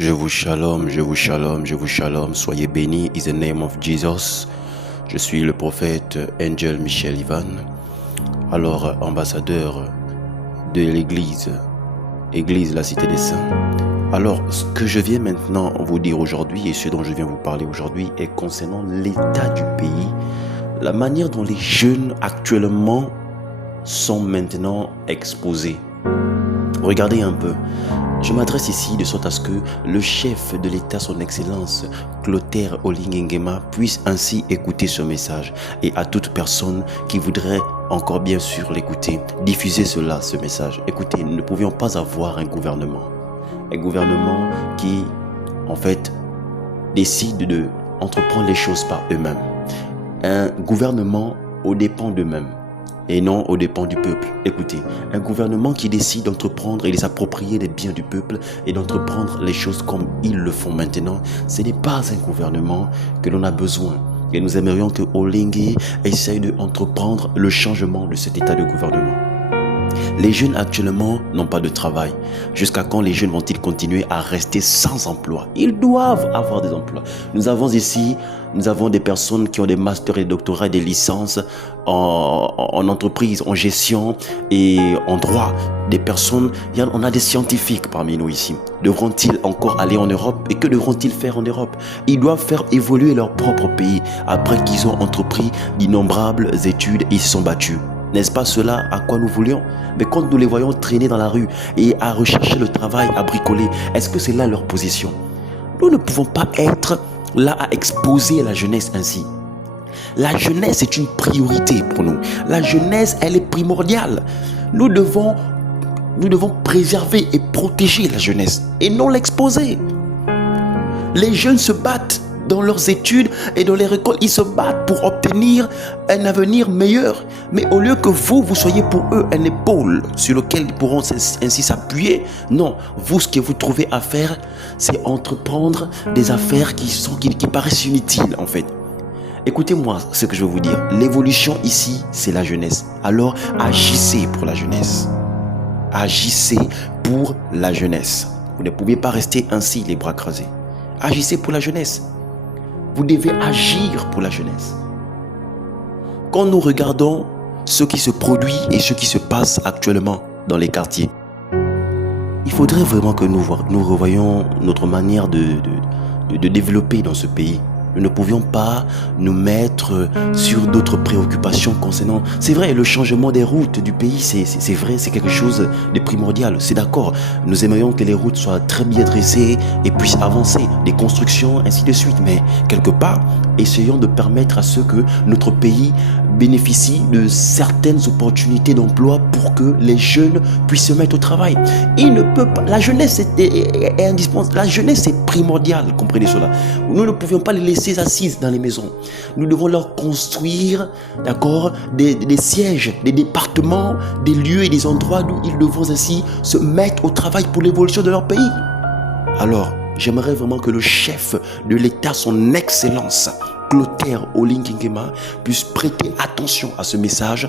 Je vous shalom, je vous shalom, je vous shalom. Soyez bénis, in the name of Jesus. Je suis le prophète Angel Michel Ivan. Alors, ambassadeur de l'église, église la Cité des Saints. Alors, ce que je viens maintenant vous dire aujourd'hui et ce dont je viens vous parler aujourd'hui est concernant l'état du pays, la manière dont les jeunes actuellement sont maintenant exposés. Regardez un peu. Je m'adresse ici de sorte à ce que le chef de l'État, son Excellence, Clotaire Oling Nguema, puisse ainsi écouter ce message. Et à toute personne qui voudrait encore bien sûr l'écouter, diffuser ce message. Écoutez, nous ne pouvions pas avoir un gouvernement. Un gouvernement qui, en fait, décide de entreprendre les choses par eux-mêmes. Un gouvernement aux dépens d'eux-mêmes et non aux dépens du peuple. Écoutez, un gouvernement qui décide d'entreprendre et de s'approprier des biens du peuple et d'entreprendre les choses comme ils le font maintenant, ce n'est pas un gouvernement que l'on a besoin. Et nous aimerions que Olingue essaye d'entreprendre le changement de cet état de gouvernement. Les jeunes actuellement n'ont pas de travail. Jusqu'à quand les jeunes vont-ils continuer à rester sans emploi? Ils doivent avoir des emplois. Nous avons des personnes qui ont des masters et des doctorats et des licences en entreprise, en gestion et en droit. Des personnes, on a des scientifiques parmi nous ici. Devront-ils encore aller en Europe? Et que devront-ils faire en Europe? Ils doivent faire évoluer leur propre pays après qu'ils ont entrepris d'innombrables études et ils se sont battus. N'est-ce pas cela à quoi nous voulions? Mais quand nous les voyons traîner dans la rue et à rechercher le travail, à bricoler, est-ce que c'est là leur position? Nous ne pouvons pas être là à exposer la jeunesse ainsi. La jeunesse est une priorité pour nous. La jeunesse, elle est primordiale. Nous devons préserver et protéger la jeunesse et non l'exposer. Les jeunes se battent dans leurs études et dans les récoltes, ils se battent pour obtenir un avenir meilleur. Mais au lieu que vous soyez pour eux un épaule sur lequel ils pourront ainsi s'appuyer, non, vous, ce que vous trouvez à faire, c'est entreprendre des affaires qui paraissent inutiles en fait. Écoutez-moi ce que je veux vous dire. L'évolution ici, c'est la jeunesse. Alors, agissez pour la jeunesse. Agissez pour la jeunesse. Vous ne pouvez pas rester ainsi les bras croisés. Agissez pour la jeunesse. Vous devez agir pour la jeunesse. Quand nous regardons ce qui se produit et ce qui se passe actuellement dans les quartiers, il faudrait vraiment que nous revoyions notre manière de développer dans ce pays. Nous ne pouvions pas nous mettre sur d'autres préoccupations concernant... C'est vrai, le changement des routes du pays, c'est vrai, c'est quelque chose de primordial. C'est d'accord, nous aimerions que les routes soient très bien dressées et puissent avancer, des constructions, ainsi de suite. Mais quelque part, essayons de permettre à ce que notre pays bénéficie de certaines opportunités d'emploi pour que les jeunes puissent se mettre au travail. Il ne peut pas... La jeunesse est indispensable. La jeunesse est primordiale, comprenez cela. Nous ne pouvions pas les laisser assises dans les maisons. Nous devons leur construire, d'accord, des sièges, des départements, des lieux et des endroits où ils devront ainsi se mettre au travail pour l'évolution de leur pays. Alors, j'aimerais vraiment que le chef de l'État, son Excellence, Clotaire Oling Nguema, puisse prêter attention à ce message.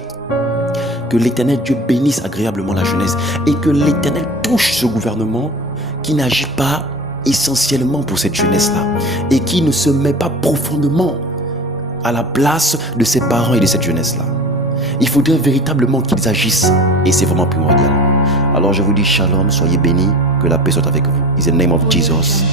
Que l'Éternel Dieu bénisse agréablement la jeunesse et que l'Éternel touche ce gouvernement qui n'agit pas essentiellement pour cette jeunesse-là et qui ne se met pas profondément à la place de ses parents et de cette jeunesse-là. Il faudrait véritablement qu'ils agissent et c'est vraiment primordial. Alors je vous dis shalom, soyez bénis, que la paix soit avec vous. In the name of Jesus.